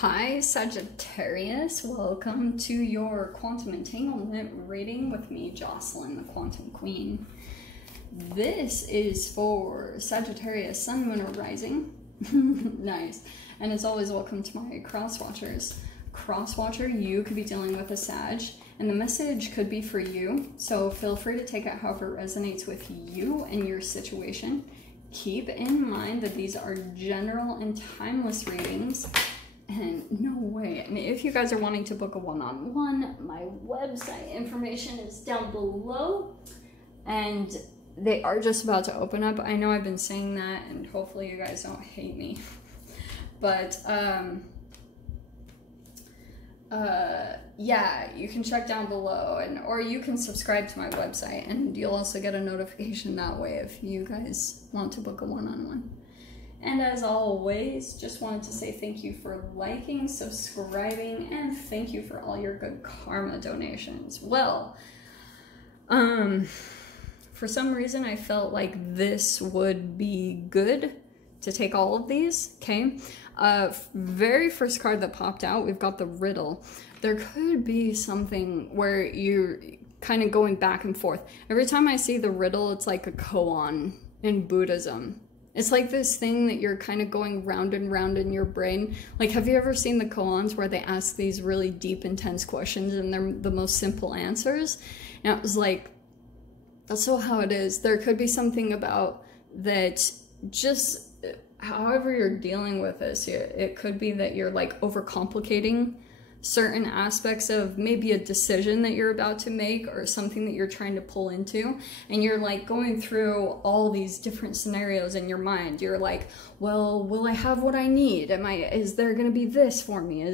Hi Sagittarius, welcome to your quantum entanglement reading with me, Jocelyn, the Quantum Queen. This is for Sagittarius, Sun, Moon, or Rising. Nice. And as always, welcome to my cross-watchers. Cross-watcher, you could be dealing with a Sag, and the message could be for you, so feel free to take it however it resonates with you and your situation. Keep in mind that these are general and timeless readings. And no way, I mean, if you guys are wanting to book a one-on-one, my website information is down below, and they are just about to open up. I know I've been saying that, and hopefully you guys don't hate me, but yeah, you can check down below, or you can subscribe to my website, and you'll also get a notification that way if you guys want to book a one-on-one. And as always, just wanted to say thank you for liking, subscribing, and thank you for all your good karma donations. Well, for some reason I felt like this would be good to take all of these, okay? Very first card that popped out, we've got the riddle. There could be something where you're kind of going back and forth. Every time I see the riddle, it's like a koan in Buddhism. It's like this thing that you're kind of going round and round in your brain. Like, have you ever seen the koans where they ask these really deep, intense questions and they're the most simple answers? And it was like, that's so how it is. There could be something about that, just however you're dealing with this, it could be that you're like overcomplicating certain aspects of maybe a decision that you're about to make or something that you're trying to pull into, and you're like going through all these different scenarios in your mind. You're like, well, will I have what I need? Is there going to be this for me?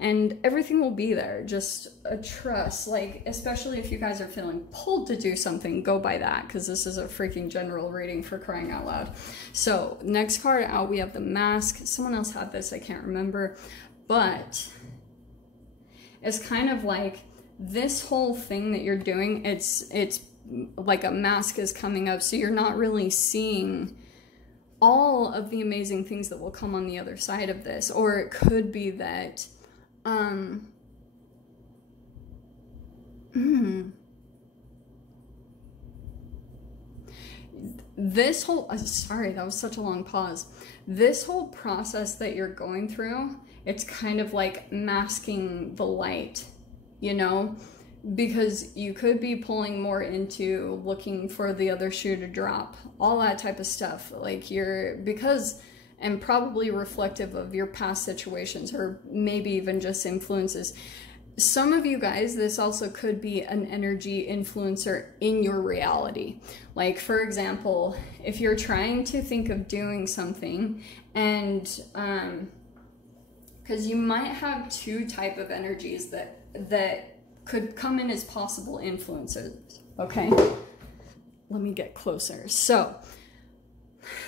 And everything will be there. Just a trust, like, especially if you guys are feeling pulled to do something, go by that, because this is a freaking general reading, for crying out loud. So next card out, we have the Mask. Someone else had this, I can't remember, but it's kind of like this whole thing that you're doing, it's like a mask is coming up, so you're not really seeing all of the amazing things that will come on the other side of this. Or it could be that this whole, sorry, that was such a long pause. This whole process that you're going through, it's kind of like masking the light, you know, because you could be pulling more into looking for the other shoe to drop, all that type of stuff. Like and probably reflective of your past situations, or maybe even just influences. Some of you guys, this also could be an energy influencer in your reality. Like, for example, if you're trying to think of doing something, and because you might have two type of energies that could come in as possible influencers, okay? Let me get closer. So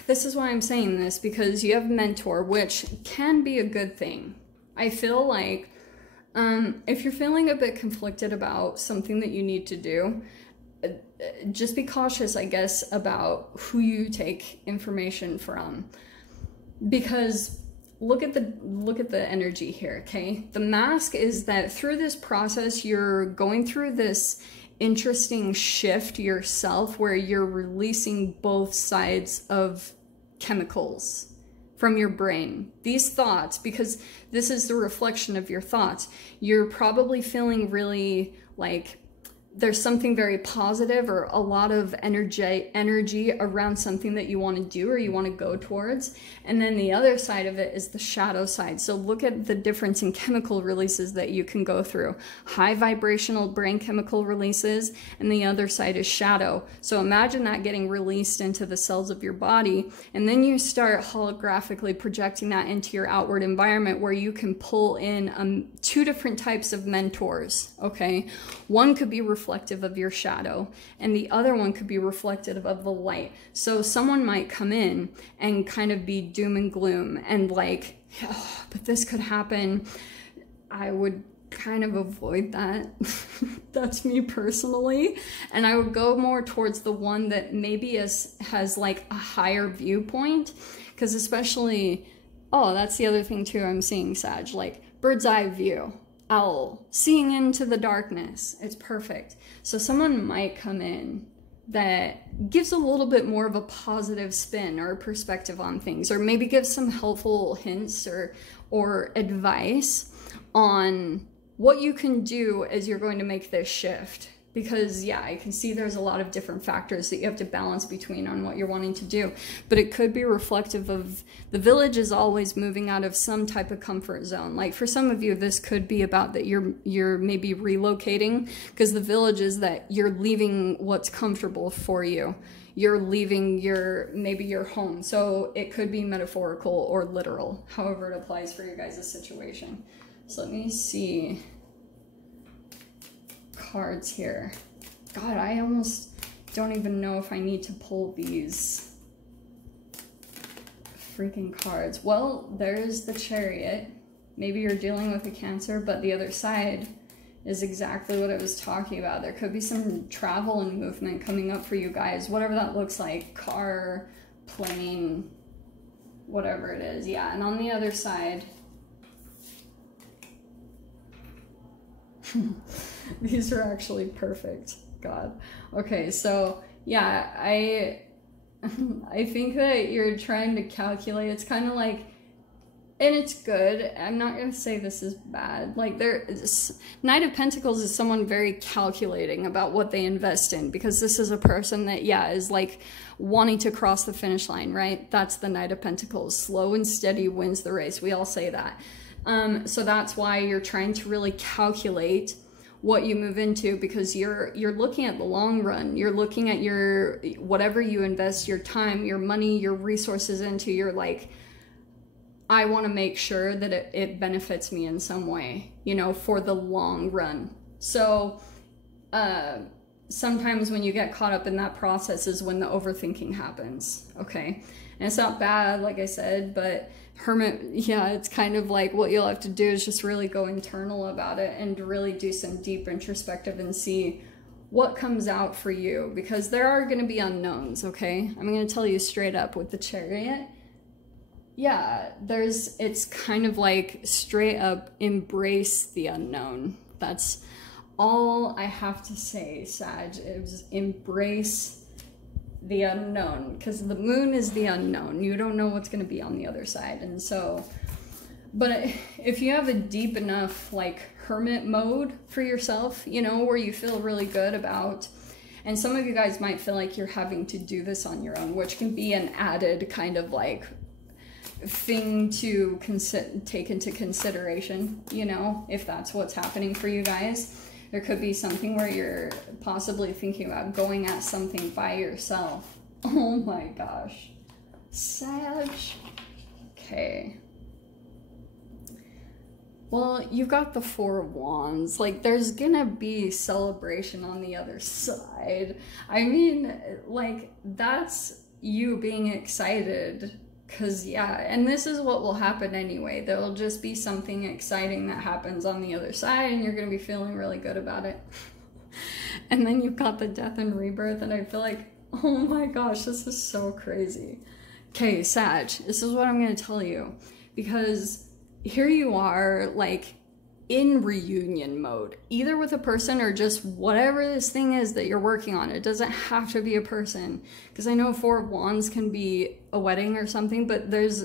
this is why I'm saying this, because you have mentor, which can be a good thing. I feel like if you're feeling a bit conflicted about something that you need to do, just be cautious, I guess, about who you take information from, because look at the energy here, okay? The Mask is that through this process, you're going through this interesting shift yourself where you're releasing both sides of chemicals from your brain. These thoughts, because this is the reflection of your thoughts, you're probably feeling really like there's something very positive or a lot of energy around something that you want to do or you want to go towards. And then the other side of it is the shadow side. So look at the difference in chemical releases that you can go through. High vibrational brain chemical releases, and the other side is shadow. So imagine that getting released into the cells of your body, and then you start holographically projecting that into your outward environment, where you can pull in two different types of mentors, okay? One could be reflective of your shadow, and the other one could be reflective of the light. So someone might come in and kind of be doom and gloom and like, oh, but this could happen. I would kind of avoid that. That's me personally. And I would go more towards the one that maybe has like a higher viewpoint, because especially Oh, that's the other thing too I'm seeing, Sag. Like, bird's eye view. Owl. Seeing into the darkness. It's perfect. So someone might come in that gives a little bit more of a positive spin or perspective on things, or maybe gives some helpful hints or advice on what you can do as you're going to make this shift. Because yeah, I can see there's a lot of different factors that you have to balance between on what you're wanting to do. But it could be reflective of the village is always moving out of some type of comfort zone. Like for some of you, this could be about that you're maybe relocating, because the village is that you're leaving what's comfortable for you. You're leaving maybe your home. So it could be metaphorical or literal, however it applies for your guys' situation. So let me see cards here. God, I almost don't even know if I need to pull these freaking cards. Well, there's the Chariot. Maybe you're dealing with a Cancer, but the other side is exactly what I was talking about. There could be some travel and movement coming up for you guys, whatever that looks like. Car, plane, whatever it is. Yeah, and on the other side, these are actually perfect. God. Okay, so yeah, I think that you're trying to calculate. It's kind of like, and it's good. I'm not going to say this is bad. Like Knight of Pentacles is someone very calculating about what they invest in, because this is a person that, yeah, is like wanting to cross the finish line, right? That's the Knight of Pentacles. Slow and steady wins the race. We all say that. So that's why you're trying to really calculate what you move into, because you're looking at the long run. You're looking at your, whatever you invest your time, your money, your resources into, you're like, I want to make sure that it benefits me in some way, you know, for the long run. So sometimes when you get caught up in that process is when the overthinking happens, okay? And it's not bad, like I said, but Hermit, yeah, it's kind of like what you'll have to do is just really go internal about it and really do some deep introspective and see what comes out for you, because there are going to be unknowns, okay? I'm going to tell you straight up with the Chariot. Yeah, it's kind of like straight up embrace the unknown. That's all I have to say, Sag, is embrace the unknown, because the moon is the unknown. You don't know what's going to be on the other side. And so, but if you have a deep enough like hermit mode for yourself, you know, where you feel really good about, and some of you guys might feel like you're having to do this on your own, which can be an added kind of like thing to take into consideration, you know, if that's what's happening for you guys. There could be something where you're possibly thinking about going at something by yourself. Oh my gosh. Sag. Okay. Well, you've got the Four of Wands. Like, there's gonna be celebration on the other side. I mean, like, that's you being excited. Because, yeah, and this is what will happen anyway. There'll just be something exciting that happens on the other side, and you're going to be feeling really good about it. And then you've got the Death and Rebirth, and I feel like, oh my gosh, this is so crazy. Okay, Sag, this is what I'm going to tell you. Because here you are, like, in reunion mode, either with a person or just whatever this thing is that you're working on. It doesn't have to be a person, because I know Four of Wands can be a wedding or something, but there's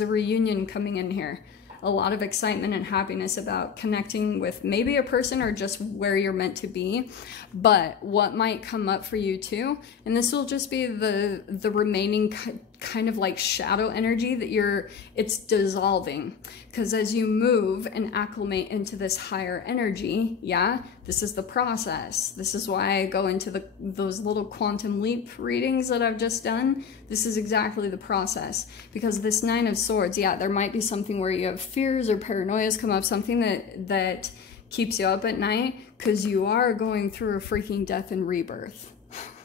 a reunion coming in here. A lot of excitement and happiness about connecting with maybe a person or just where you're meant to be. But what might come up for you too, and this will just be the remaining kind of like shadow energy that it's dissolving, because as you move and acclimate into this higher energy, yeah, this is the process. This is why I go into those little quantum leap readings that I've just done. This is exactly the process, because this Nine of Swords, yeah, there might be something where you have fears or paranoias come up, something that keeps you up at night, because you are going through a freaking death and rebirth.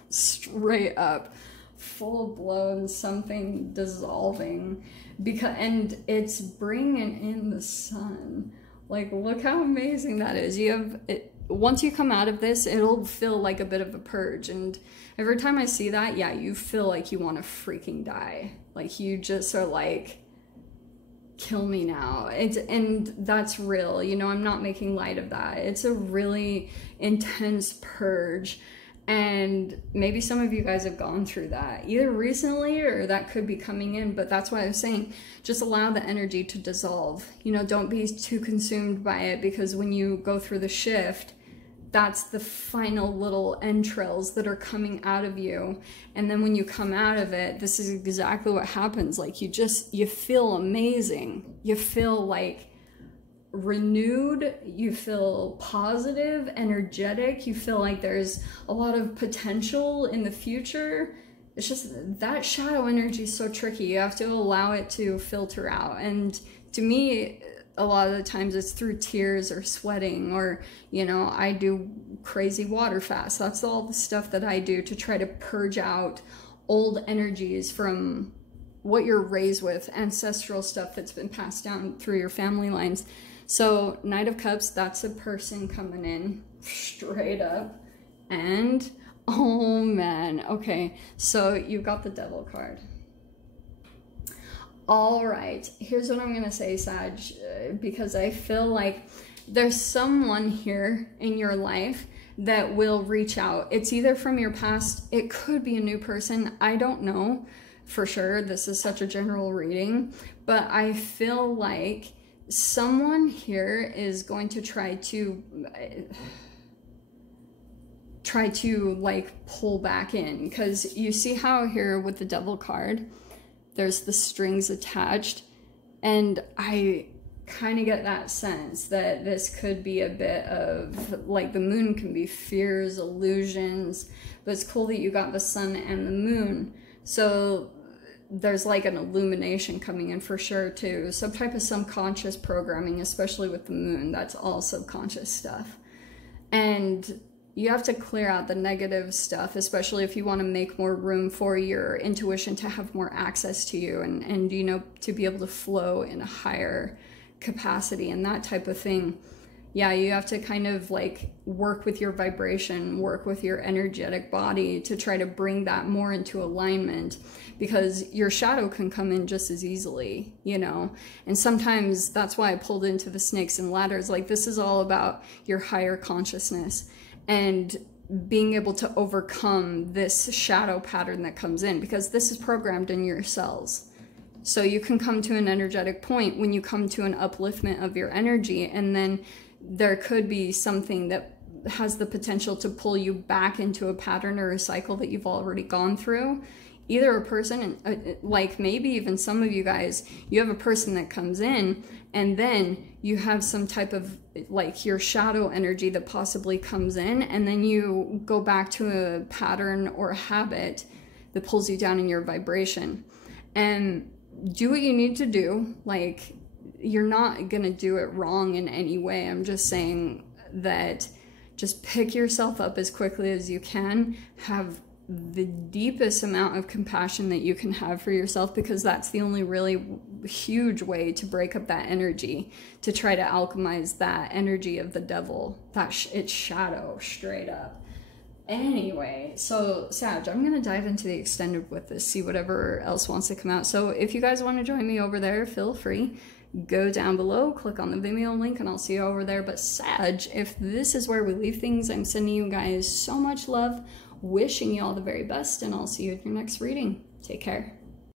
Straight up. Full blown something dissolving, and it's bringing in the sun. Like, look how amazing that is. You have it, once you come out of this, it'll feel like a bit of a purge, and every time I see that, yeah, you feel like you want to freaking die. Like, you just are like, kill me now. And that's real, you know, I'm not making light of that. It's a really intense purge. And maybe some of you guys have gone through that either recently or that could be coming in. But that's why I was saying, just allow the energy to dissolve. You know, don't be too consumed by it, because when you go through the shift, that's the final little entrails that are coming out of you. And then when you come out of it, this is exactly what happens. Like you feel amazing. You feel like renewed, you feel positive, energetic, you feel like there's a lot of potential in the future. It's just that shadow energy is so tricky. You have to allow it to filter out. And to me, a lot of the times it's through tears or sweating, or, you know, I do crazy water fasts. That's all the stuff that I do to try to purge out old energies from what you're raised with, ancestral stuff that's been passed down through your family lines. So Knight of Cups, that's a person coming in straight up. And oh man, okay, so you've got the Devil card. All right, here's what I'm gonna say, Sag, because I feel like there's someone here in your life that will reach out. It's either from your past, it could be a new person, I don't know for sure. This is such a general reading, but I feel like someone here is going to try to like pull back in, because you see how here with the Devil card, there's the strings attached, and I kind of get that sense that this could be a bit of like, the moon can be fears, illusions, but it's cool that you got the sun and the moon. So there's like an illumination coming in for sure too. Some type of subconscious programming, especially with the moon. That's all subconscious stuff. And you have to clear out the negative stuff, especially if you want to make more room for your intuition to have more access to you, and you know, to be able to flow in a higher capacity and that type of thing. Yeah, you have to kind of like work with your vibration, work with your energetic body to try to bring that more into alignment, because your shadow can come in just as easily, you know. And sometimes that's why I pulled into the snakes and ladders. Like, this is all about your higher consciousness and being able to overcome this shadow pattern that comes in, because this is programmed in your cells. So you can come to an energetic point when you come to an upliftment of your energy, and then there could be something that has the potential to pull you back into a pattern or a cycle that you've already gone through. Either a person, like maybe even some of you guys, you have a person that comes in, and then you have some type of like your shadow energy that possibly comes in, and then you go back to a pattern or a habit that pulls you down in your vibration. And do what you need to do. Like, you're not gonna do it wrong in any way. I'm just saying that just pick yourself up as quickly as you can. Have the deepest amount of compassion that you can have for yourself, because that's the only really huge way to break up that energy, to try to alchemize that energy of the devil, it's shadow straight up. Anyway, so Sag, I'm going to dive into the extended with this, see whatever else wants to come out. So if you guys want to join me over there, feel free. Go down below, click on the Vimeo link, and I'll see you over there. But Sag, if this is where we leave things, I'm sending you guys so much love, wishing you all the very best, and I'll see you in your next reading. Take care.